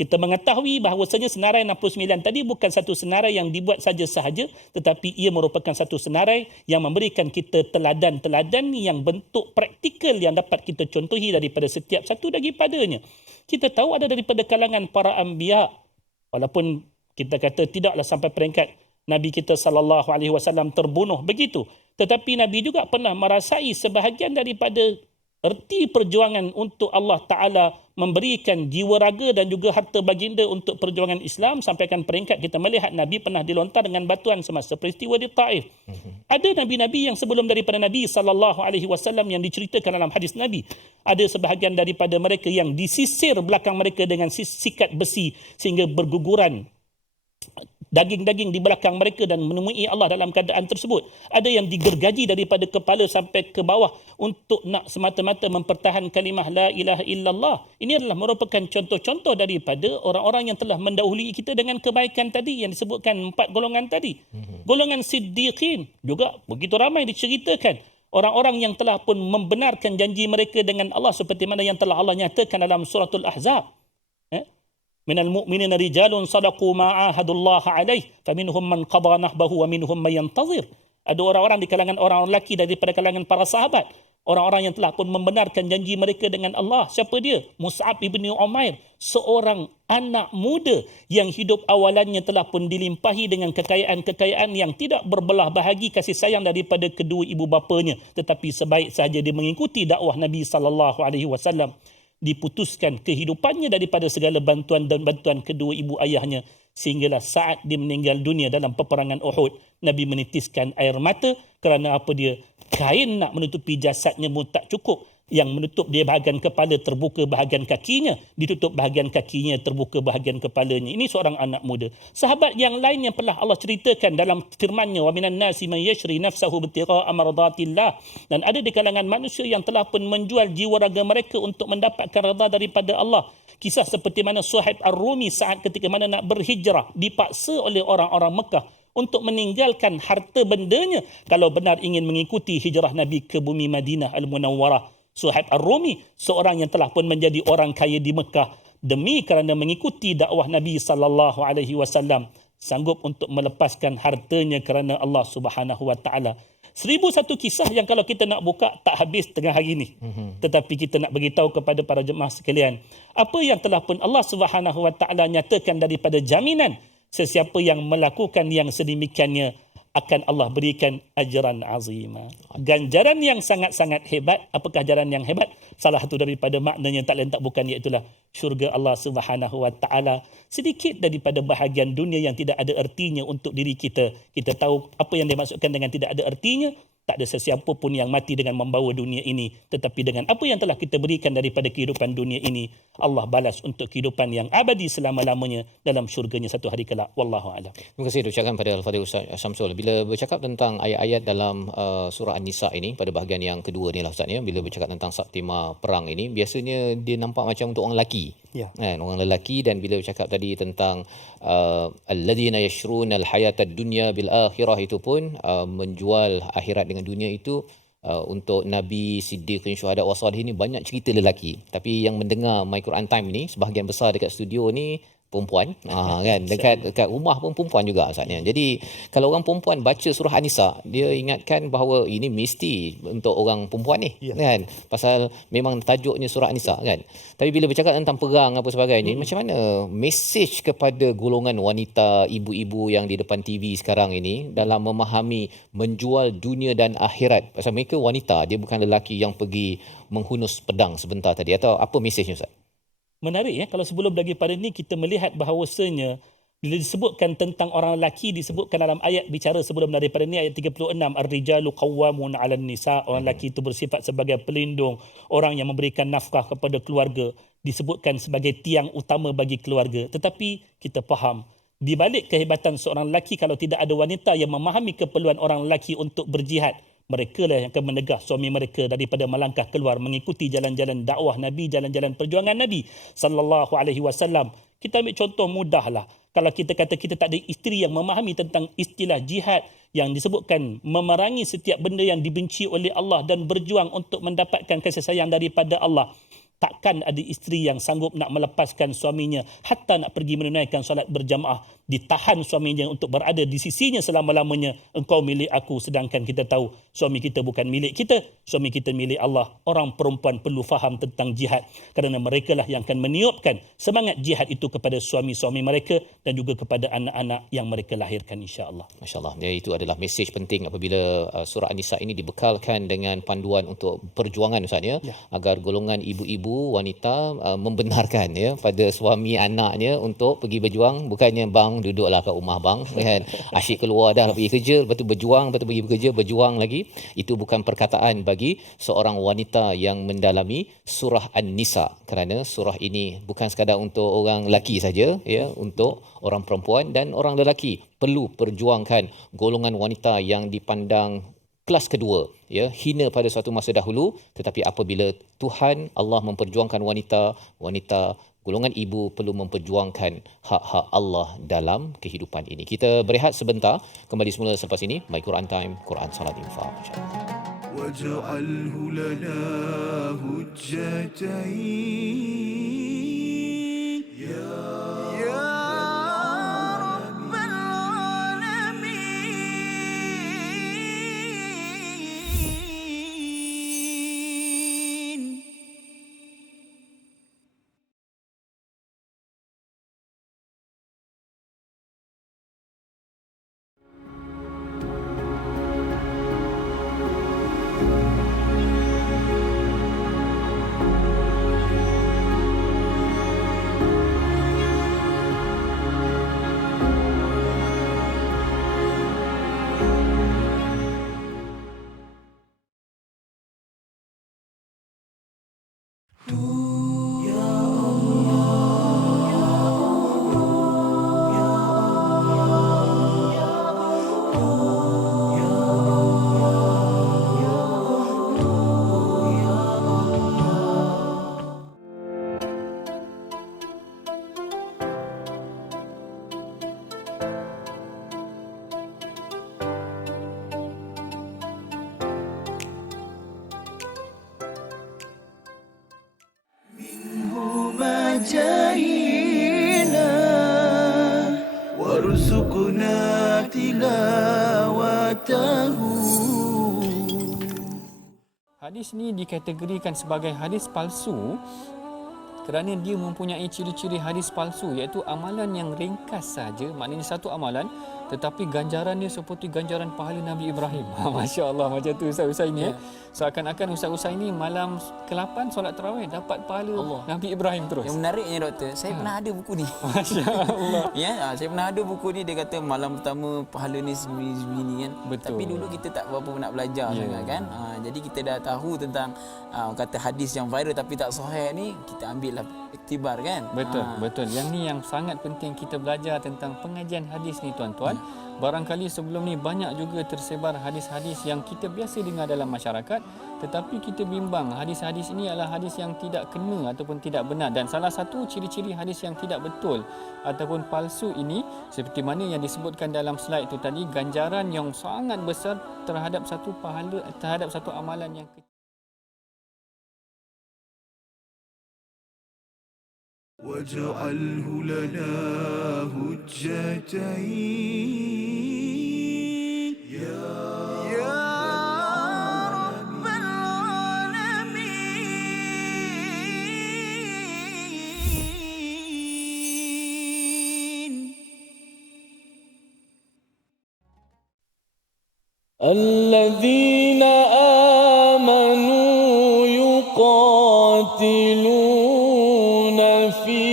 Kita mengetahui bahawasanya senarai 69 tadi bukan satu senarai yang dibuat saja-sahaja, tetapi ia merupakan satu senarai yang memberikan kita teladan-teladan yang bentuk praktikal yang dapat kita contohi daripada setiap satu daripadanya. Kita tahu ada daripada kalangan para anbiya, walaupun kita kata tidaklah sampai peringkat Nabi kita SAW terbunuh begitu, tetapi Nabi juga pernah merasai sebahagian daripada erti perjuangan untuk Allah Ta'ala memberikan jiwa raga dan juga harta baginda untuk perjuangan Islam, sampaikan peringkat kita melihat Nabi pernah dilontar dengan batuan semasa peristiwa di Taif. Ada Nabi-Nabi yang sebelum daripada Nabi SAW yang diceritakan dalam hadis Nabi, ada sebahagian daripada mereka yang disisir belakang mereka dengan sikat besi sehingga berguguran daging-daging di belakang mereka dan menemui Allah dalam keadaan tersebut. Ada yang digergaji daripada kepala sampai ke bawah untuk nak semata-mata mempertahankan kalimah la ilaha illallah. Ini adalah merupakan contoh-contoh daripada orang-orang yang telah mendahului kita dengan kebaikan tadi yang disebutkan 4 golongan tadi. Golongan siddiqin juga begitu ramai diceritakan. Orang-orang yang telah pun membenarkan janji mereka dengan Allah seperti mana yang telah Allah nyatakan dalam suratul Ahzab. Minal mu'minina rijalun sadaqu ma ahadullaha alaih faminhum man qada nahbahu wa minhum man yantazir. Ada orang-orang di kalangan orang lelaki daripada kalangan para sahabat, orang-orang yang telah pun membenarkan janji mereka dengan Allah. Siapa dia? Mus'ab ibn Umair, seorang anak muda yang hidup awalannya telah pun dilimpahi dengan kekayaan-kekayaan yang tidak berbelah bahagi kasih sayang daripada kedua ibu bapanya, tetapi sebaik sahaja dia mengikuti dakwah Nabi SAW, diputuskan kehidupannya daripada segala bantuan dan bantuan kedua ibu ayahnya, sehinggalah saat dia meninggal dunia dalam peperangan Uhud, Nabi menitiskan air mata kerana apa dia? Kain nak menutupi jasadnya pun tak cukup. yang menutup dia bahagian kepala, terbuka bahagian kakinya, ditutup bahagian kakinya, terbuka bahagian kepalanya. Ini seorang anak muda. Sahabat yang lain yang pernah Allah ceritakan dalam firman-Nya, wa minan nasi man yashri nafsahu ibtigha'a mardatillah, dan ada di kalangan manusia yang telah pun menjual jiwa raga mereka untuk mendapatkan redha daripada Allah. Kisah seperti mana Suhaib Ar-Rumi saat ketika mana nak berhijrah dipaksa oleh orang-orang Mekah untuk meninggalkan harta bendanya kalau benar ingin mengikuti hijrah Nabi ke bumi Madinah Al-Munawwarah. Suhaib Ar-Rumi, seorang yang telah pun menjadi orang kaya di Mekah, demi kerana mengikuti dakwah Nabi sallallahu alaihi wasallam, sanggup untuk melepaskan hartanya kerana Allah Subhanahu wa taala. 1001 kisah yang kalau kita nak buka tak habis tengah hari ini. Tetapi kita nak beritahu kepada para jemaah sekalian, apa yang telah pun Allah Subhanahu wa taala nyatakan daripada jaminan sesiapa yang melakukan yang sedemikiannya akan Allah berikan ajaran azimah. Ganjaran yang sangat-sangat hebat. Apakah ganjaran yang hebat? Salah satu daripada maknanya tak lain tak bukan iaitulah syurga Allah Subhanahu wa taala. Sedikit daripada bahagian dunia yang tidak ada artinya untuk diri kita. Kita tahu apa yang dimaksudkan dengan tidak ada artinya. Tak ada sesiapa pun yang mati dengan membawa dunia ini. Tetapi dengan apa yang telah kita berikan daripada kehidupan dunia ini, Allah balas untuk kehidupan yang abadi selama-lamanya dalam syurganya satu hari kelak. Wallahu a'lam. Terima kasih ucapkan pada Al-Fadhil Ustaz Syamsul. Bila bercakap tentang ayat-ayat dalam surah An-Nisa ini, pada bahagian yang kedua ni lah Ustaz ya, bila bercakap tentang saktima perang ini, biasanya dia nampak macam untuk orang lelaki. Ya. Kan, orang lelaki. Dan bila bercakap tadi tentang alladzina yashruna al-hayatad dunya bil akhirah, itu pun menjual akhirat dengan dunia itu. Untuk Nabi, Siddiqin, Syuhada, Wasalihin ni banyak cerita lelaki. Tapi yang mendengar My Quran Time ni, sebahagian besar dekat studio ni perempuan, kan, dekat rumah pun perempuan juga asalnya. Jadi kalau orang perempuan baca surah An-Nisa, dia ingatkan bahawa ini mesti untuk orang perempuan ni, kan, pasal memang tajuknya surah An-Nisa, kan. Tapi bila bercakap tentang perang apa sebagainya, macam mana mesej kepada golongan wanita, ibu-ibu yang di depan TV sekarang ini dalam memahami menjual dunia dan akhirat, pasal mereka wanita, dia bukan lelaki yang pergi menghunus pedang sebentar tadi, atau apa mesejnya Ustaz? Menarik ya, kalau sebelum daripada ini kita melihat bahawasanya bila disebutkan tentang orang lelaki, disebutkan dalam ayat bicara sebelum daripada ini, ayat 36, ar-rijalu qawwamun 'alan nisa, orang lelaki itu bersifat sebagai pelindung, orang yang memberikan nafkah kepada keluarga, disebutkan sebagai tiang utama bagi keluarga. Tetapi kita faham di balik kehebatan seorang lelaki, kalau tidak ada wanita yang memahami keperluan orang lelaki untuk berjihad, mereka lah yang akan menegah suami mereka daripada melangkah keluar mengikuti jalan-jalan dakwah Nabi, jalan-jalan perjuangan Nabi sallallahu alaihi wasallam. Kita ambil contoh mudahlah. Kalau kita kata kita tak ada isteri yang memahami tentang istilah jihad yang disebutkan memerangi setiap benda yang dibenci oleh Allah dan berjuang untuk mendapatkan kasih sayang daripada Allah. Takkan ada isteri yang sanggup nak melepaskan suaminya hatta nak pergi menunaikan solat berjamaah, ditahan suaminya untuk berada di sisinya selama-lamanya. Engkau milik aku, sedangkan kita tahu suami kita bukan milik kita, suami kita milik Allah. Orang perempuan perlu faham tentang jihad, kerana mereka lah yang akan meniupkan semangat jihad itu kepada suami-suami mereka dan juga kepada anak-anak yang mereka lahirkan, insya-Allah. Masya-Allah. Jadi itu adalah mesej penting apabila surah An-Nisa ini dibekalkan dengan panduan untuk perjuangan Ustaz ya, agar golongan ibu-ibu wanita membenarkan ya pada suami anaknya untuk pergi berjuang, bukannya bang duduklah kat rumah bang, kan, asyik keluar dah pergi kerja, lepas tu berjuang, lepas tu pergi bekerja, berjuang lagi. Itu bukan perkataan bagi seorang wanita yang mendalami surah An-Nisa, kerana surah ini bukan sekadar untuk orang lelaki saja ya, untuk orang perempuan dan orang lelaki perlu perjuangkan golongan wanita yang dipandang kelas kedua ya, hina pada suatu masa dahulu. Tetapi apabila Tuhan Allah memperjuangkan wanita, golongan ibu perlu memperjuangkan hak-hak Allah dalam kehidupan ini. Kita berehat sebentar, kembali semula selepas ini My Quran Time, Quran Salat Infaq. واجعله لنا هجتين يا رب العالمين. وجاهنا وارزقنا تلاوته. Hadis ni dikategorikan sebagai hadis palsu kerana dia mempunyai ciri-ciri hadis palsu, iaitu amalan yang ringkas saja, maknanya satu amalan tetapi ganjarannya seperti ganjaran pahala Nabi Ibrahim. Masya Allah, macam tu Ustaz ini. Seakan-akan Ustaz ini malam ke-8 solat tarawih dapat pahala Nabi Ibrahim terus. Yang menariknya doktor, saya pernah ada buku ni. Masya Allah. Saya pernah ada buku ni, dia kata malam pertama pahala ni segini kan. Betul. Tapi dulu kita tak berapa nak belajar sangat kan. Jadi kita dah tahu tentang kata hadis yang viral tapi tak sahih ni, kita ambil lah iktibar kan. Betul. Yang ni yang sangat penting kita belajar tentang pengajian hadis ni tuan-tuan. Barangkali sebelum ni banyak juga tersebar hadis-hadis yang kita biasa dengar dalam masyarakat, tetapi kita bimbang hadis-hadis ini adalah hadis yang tidak kena ataupun tidak benar. Dan salah satu ciri-ciri hadis yang tidak betul ataupun palsu ini, seperti mana yang disebutkan dalam slide itu tadi, ganjaran yang sangat besar terhadap satu pahala, terhadap satu amalan yang kecil. واجعله لنا هجتين يا رب العالمين. الذين آمنوا يقاتلون في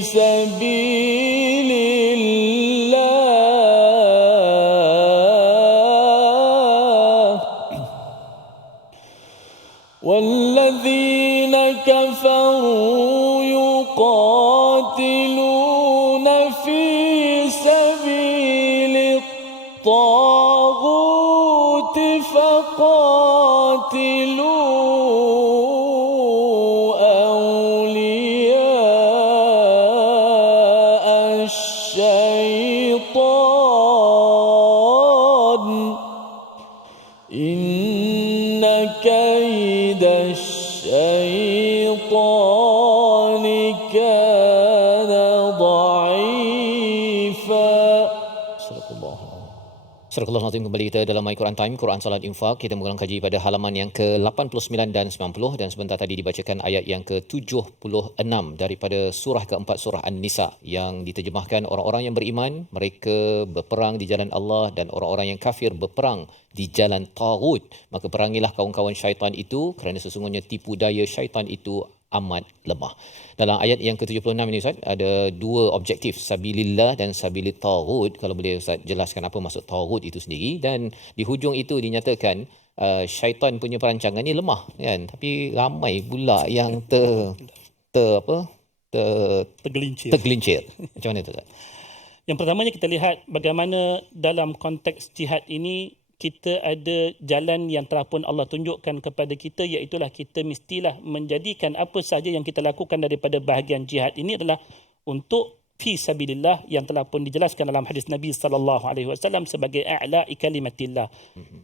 سبيل الله والذين كفروا يقاتلون في سبيل الطاغوت فقاتلوا الشيطان إن كيد الشيطان كان ضعيفا. Surah Al-Nazim kembali kita dalam My Quran Time, Quran Salat Infak. Kita mengulang kaji pada halaman yang ke-89 dan 90, dan sebentar tadi dibacakan ayat yang ke-76 daripada surah keempat, surah An-Nisa, yang diterjemahkan orang-orang yang beriman, mereka berperang di jalan Allah, dan orang-orang yang kafir berperang di jalan Taghut. Maka perangilah kawan-kawan syaitan itu, kerana sesungguhnya tipu daya syaitan itu amat lemah. Dalam ayat yang ke-76 ini Ustaz, ada dua objektif, sabilillah dan sabilit taghut. Kalau boleh Ustaz jelaskan apa maksud taghut itu sendiri, dan di hujung itu dinyatakan syaitan punya perancangan ni lemah kan, tapi ramai pula yang tergelincir. Macam mana tu Ustaz? Yang pertamanya kita lihat bagaimana dalam konteks jihad ini kita ada jalan yang telah pun Allah tunjukkan kepada kita, iaitulah kita mestilah menjadikan apa sahaja yang kita lakukan daripada bahagian jihad ini adalah untuk fi sabilillah, yang telah pun dijelaskan dalam hadis Nabi SAW sebagai a'la'i kalimatillah.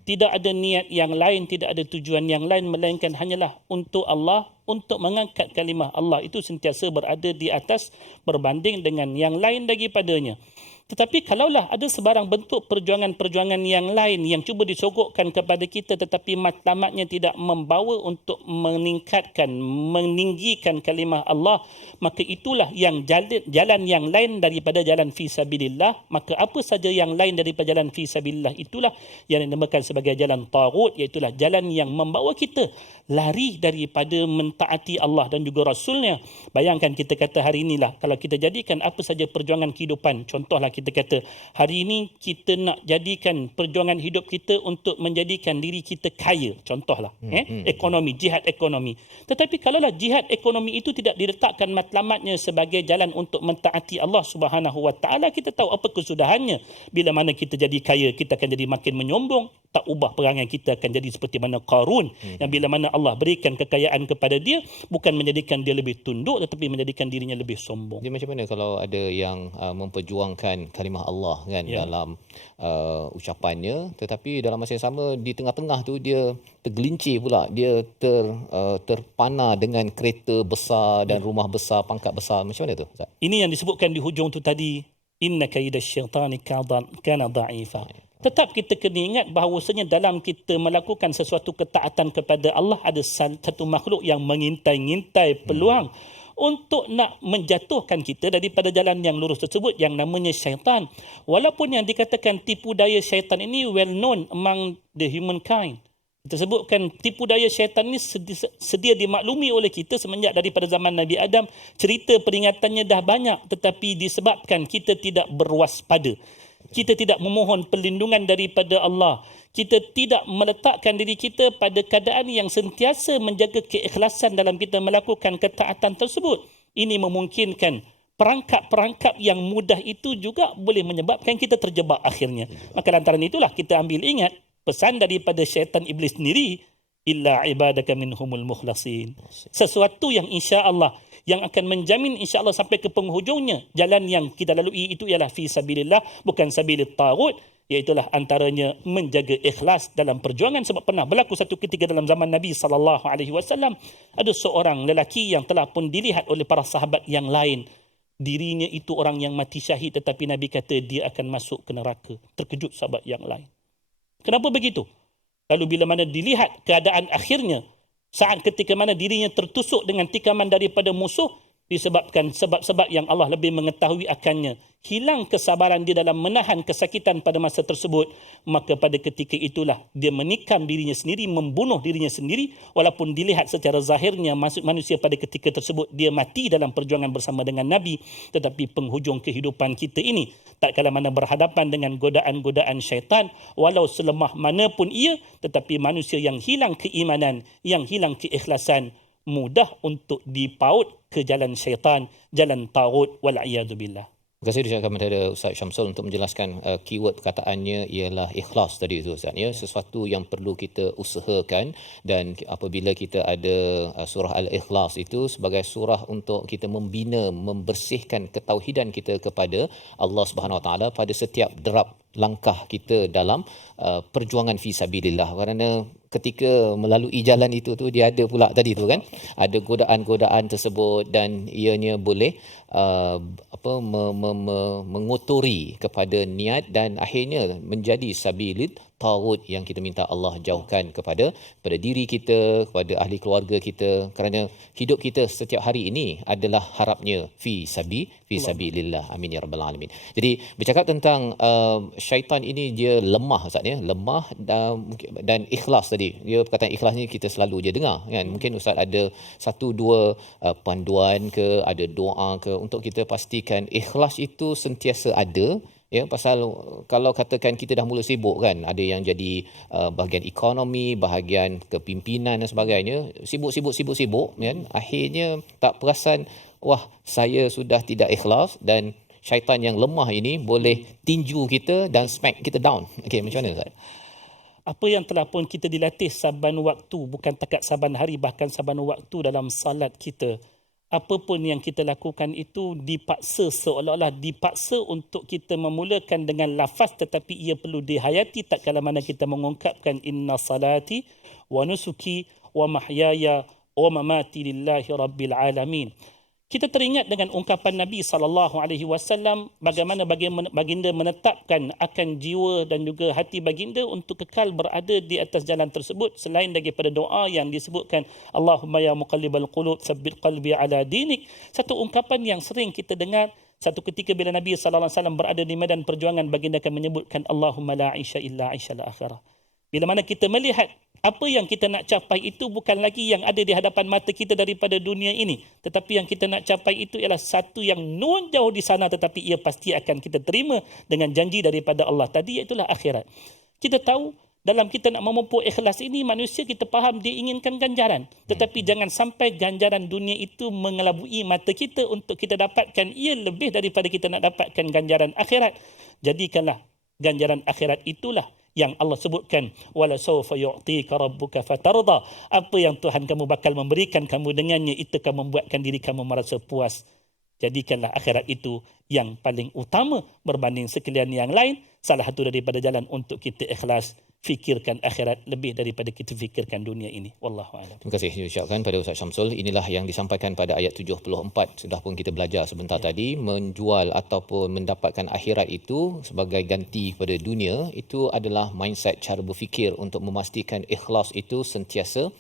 Tidak ada niat yang lain, tidak ada tujuan yang lain, melainkan hanyalah untuk Allah, untuk mengangkat kalimah Allah itu sentiasa berada di atas berbanding dengan yang lain daripadanya. Tetapi kalaulah ada sebarang bentuk perjuangan-perjuangan yang lain yang cuba disogokkan kepada kita tetapi matlamatnya tidak membawa untuk meningkatkan, meninggikan kalimah Allah, maka itulah yang jalan yang lain daripada jalan fi sabilillah. Maka apa saja yang lain daripada jalan fi sabilillah itulah yang dinamakan sebagai jalan taghut, iaitu jalan yang membawa kita lari daripada mentaati Allah dan juga Rasulnya. Bayangkan kita kata hari inilah, kalau kita jadikan apa saja perjuangan kehidupan, contohlah kita kata hari ini kita nak jadikan perjuangan hidup kita untuk menjadikan diri kita kaya, contohlah ekonomi, jihad ekonomi. Tetapi kalaulah jihad ekonomi itu tidak diletakkan matlamatnya sebagai jalan untuk mentaati Allah Subhanahu Wa Taala, kita tahu apa kesudahannya. Bila mana kita jadi kaya, kita akan jadi makin menyombong, tak ubah perangai kita akan jadi seperti mana Qarun, yang bila mana Allah berikan kekayaan kepada dia, bukan menjadikan dia lebih tunduk tetapi menjadikan dirinya lebih sombong. Dia macam mana kalau ada yang memperjuangkan kalimah Allah kan dalam ucapannya, tetapi dalam masa yang sama di tengah-tengah tu dia tergelincir pula, dia terpana dengan kereta besar dan rumah besar, pangkat besar. Macam mana tu Ustaz? Ini yang disebutkan di hujung tu tadi, inna kaidash syaitani kana dha'ifa. Tetap kita kena ingat bahawasanya dalam kita melakukan sesuatu ketaatan kepada Allah, ada satu makhluk yang mengintai-ngintai peluang untuk nak menjatuhkan kita daripada jalan yang lurus tersebut, yang namanya syaitan. Walaupun yang dikatakan tipu daya syaitan ini well known among the humankind. Kita sebutkan tipu daya syaitan ini sedia dimaklumi oleh kita semenjak daripada zaman Nabi Adam. Cerita peringatannya dah banyak, tetapi disebabkan kita tidak berwaspada, kita tidak memohon perlindungan daripada Allah, kita tidak meletakkan diri kita pada keadaan yang sentiasa menjaga keikhlasan dalam kita melakukan ketaatan tersebut, ini memungkinkan perangkap-perangkap yang mudah itu juga boleh menyebabkan kita terjebak akhirnya. Maka lantaran itulah kita ambil ingat pesan daripada syaitan iblis sendiri, illa ibadaka minhumul mukhlasin. Sesuatu yang insya-Allah yang akan menjamin insya-Allah sampai ke penghujungnya, jalan yang kita lalui itu ialah fi sabilillah, bukan sabilit taghut, iaitulah antaranya menjaga ikhlas dalam perjuangan. Sebab pernah berlaku satu ketika dalam zaman Nabi SAW, ada seorang lelaki yang telah pun dilihat oleh para sahabat yang lain, dirinya itu orang yang mati syahid, tetapi Nabi kata dia akan masuk ke neraka. Terkejut sahabat yang lain. Kenapa begitu? Lalu bila mana dilihat keadaan akhirnya, saat ketika mana dirinya tertusuk dengan tikaman daripada musuh, disebabkan sebab-sebab yang Allah lebih mengetahui akannya, hilang kesabaran dia dalam menahan kesakitan pada masa tersebut, maka pada ketika itulah dia menikam dirinya sendiri, membunuh dirinya sendiri. Walaupun dilihat secara zahirnya manusia pada ketika tersebut dia mati dalam perjuangan bersama dengan Nabi, tetapi penghujung kehidupan kita ini, tak kala mana berhadapan dengan godaan-godaan syaitan, walau selemah mana pun ia, tetapi manusia yang hilang keimanan, yang hilang keikhlasan, mudah untuk dipaut ke jalan syaitan, jalan taghut, wal'iyadzubillah. Terima kasih diucapkan kepada Ustaz Syamsul untuk menjelaskan keyword perkataannya ialah ikhlas tadi itu Ustaz, ya, sesuatu yang perlu kita usahakan. Dan apabila kita ada surah Al-Ikhlas itu sebagai surah untuk kita membina, membersihkan ketauhidan kita kepada Allah Subhanahu Wa Taala pada setiap derap langkah kita dalam perjuangan fi sabilillah. Kerana ketika melalui jalan itu tu dia ada pula tadi tu kan, ada godaan-godaan tersebut dan ianya boleh mengotori kepada niat dan akhirnya menjadi sabilit taghut yang kita minta Allah jauhkan kepada diri kita, kepada ahli keluarga kita, kerana hidup kita setiap hari ini adalah harapnya fi sabilillah. Amin ya rabbal alamin. Jadi bercakap tentang syaitan ini, dia lemah Ustaz ya, lemah dan ikhlas tadi. Dia perkataan ikhlas ni kita selalu je dengar kan. Mungkin Ustaz ada satu dua panduan ke, ada doa ke untuk kita pastikan ikhlas itu sentiasa ada. Ya, pasal kalau katakan kita dah mula sibuk kan, ada yang jadi bahagian ekonomi, bahagian kepimpinan dan sebagainya, sibuk kan, akhirnya tak perasan, wah saya sudah tidak ikhlas dan syaitan yang lemah ini boleh tinju kita dan smack kita down. Okey, macam mana Ustaz? Apa yang telah pun kita dilatih saban waktu, bukan takat saban hari, bahkan saban waktu dalam salat kita, apa pun yang kita lakukan itu dipaksa, seolah-olah dipaksa untuk kita memulakan dengan lafaz, tetapi ia perlu dihayati tak kala mana kita mengungkapkan inna salati wa nusuki wa mahyaya wa mamati lillahi rabbil alamin. Kita teringat dengan ungkapan Nabi SAW, bagaimana baginda menetapkan akan jiwa dan juga hati baginda untuk kekal berada di atas jalan tersebut, selain daripada doa yang disebutkan Allahumma ya muqallibal qulub tsabbit qalbi ala dinik. Satu ungkapan yang sering kita dengar, satu ketika bila Nabi SAW berada di medan perjuangan, baginda akan menyebutkan Allahumma la aisha illa aishal akhirah. Bila mana kita melihat apa yang kita nak capai itu bukan lagi yang ada di hadapan mata kita daripada dunia ini, tetapi yang kita nak capai itu ialah satu yang nun jauh di sana, tetapi ia pasti akan kita terima dengan janji daripada Allah tadi, iaitulah akhirat. Kita tahu dalam kita nak memupuk ikhlas ini, manusia kita faham dia inginkan ganjaran, tetapi jangan sampai ganjaran dunia itu mengelabui mata kita untuk kita dapatkan ia lebih daripada kita nak dapatkan ganjaran akhirat. Jadikanlah ganjaran akhirat itulah yang Allah sebutkan, wala sawfa yu'tika rabbuka fatarda, apa yang Tuhan kamu bakal memberikan kamu dengannya itu akan membuatkan diri kamu merasa puas. Jadikanlah akhirat itu yang paling utama berbanding sekalian yang lain. Salah satu daripada jalan untuk kita ikhlas, fikirkan akhirat lebih daripada kita fikirkan dunia ini. Wallahu a'lam. Terima kasih diucapkan pada Ustaz Syamsul. Inilah yang disampaikan pada ayat 74. Sudah pun kita belajar sebentar tadi, menjual ataupun mendapatkan akhirat itu sebagai ganti pada dunia, itu adalah mindset, cara berfikir untuk memastikan ikhlas itu sentiasa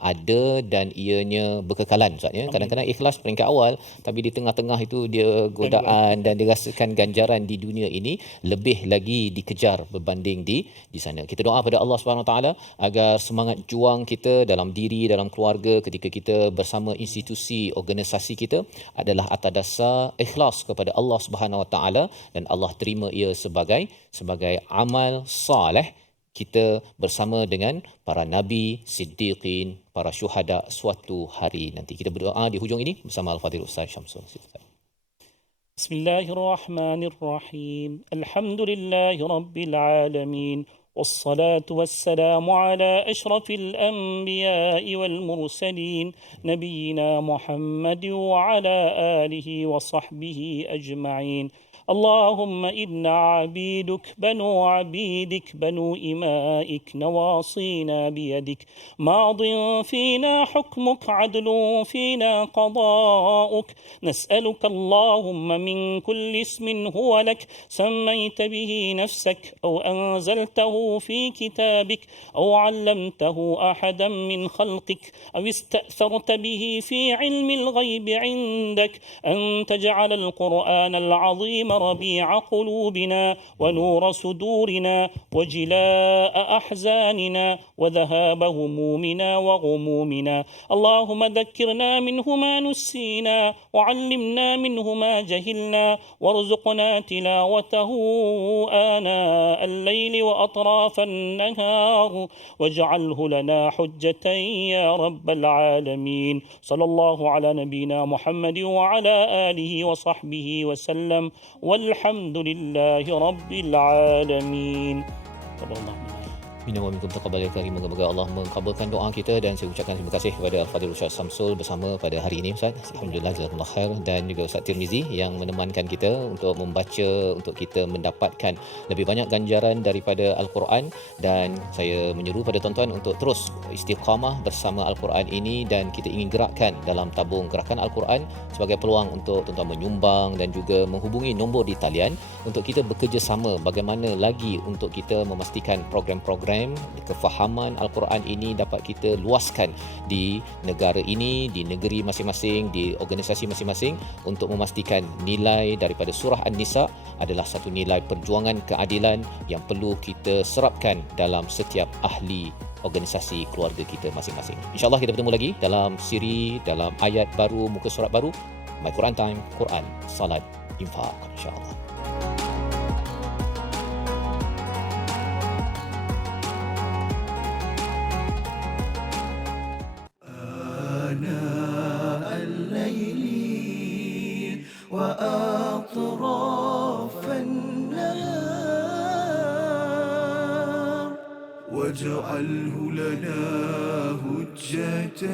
ada dan ianya berkekalan. Ustaz, ya. Kadang-kadang ikhlas peringkat awal, tapi di tengah-tengah itu dia godaan dan dirasakan ganjaran di dunia ini lebih lagi dikejar berbanding di sana. Kita doa pada Allah Subhanahu Wa Taala agar semangat juang kita dalam diri, dalam keluarga, ketika kita bersama institusi, organisasi kita adalah atas dasar ikhlas kepada Allah Subhanahu Wa Taala, dan Allah terima ia sebagai amal soleh kita bersama dengan para nabi, siddiqin, para syuhada suatu hari nanti. Kita berdoa di hujung ini bersama Al-Fadhil Ustaz Syamsul. Bismillahirrahmanirrahim. Alhamdulillahi rabbil alamin. والصلاة والسلام على أشرف الأنبياء والمرسلين نبينا محمد وعلى آله وصحبه أجمعين. اللهم إنا عبيدك بنو عبيدك بنو إمائك نواصينا بيدك ماض فينا حكمك عدل فينا قضاؤك نسألك اللهم من كل اسم هو لك سميت به نفسك أو أنزلته في كتابك أو علمته أحدا من خلقك أو استأثرت به في علم الغيب عندك أن تجعل القرآن العظيم ربيع قلوبنا ونور صدورنا وجلاء أحزاننا وذهاب همومنا وغمومنا. اللهم ذكرنا منه ما نسينا وعلمنا منه ما جهلنا وارزقنا تلاوته آناء الليل وأطراف النهار واجعله لنا حجة يا رب العالمين. صلى الله على نبينا محمد وعلى آله وصحبه وسلم والحمد لله رب العالمين. Minna wa minkum taqabbal ya karim. Moga-moga Allah mengabulkan doa kita, dan saya ucapkan terima kasih kepada Al-Fadhil Ustaz Syamsul bersama pada hari ini, Ustaz. Alhamdulillah, jazakumullah khair, dan juga Ustaz Tirmizi yang menemankan kita untuk membaca, untuk kita mendapatkan lebih banyak ganjaran daripada Al-Quran. Dan saya menyeru pada tuan-tuan untuk terus istiqamah bersama Al-Quran ini, dan kita ingin gerakkan dalam tabung gerakan Al-Quran sebagai peluang untuk tuan-tuan menyumbang dan juga menghubungi nombor di talian untuk kita bekerjasama bagaimana lagi untuk kita memastikan program-program kefahaman Al-Quran ini dapat kita luaskan di negara ini, di negeri masing-masing, di organisasi masing-masing, untuk memastikan nilai daripada surah An-Nisa adalah satu nilai perjuangan keadilan yang perlu kita serapkan dalam setiap ahli organisasi keluarga kita masing-masing. InsyaAllah kita bertemu lagi dalam siri, dalam ayat baru, muka surat baru. My Quran Time, Quran, Salat, Infaq, insyaAllah. وأطراف النهار واجعله لنا هجتين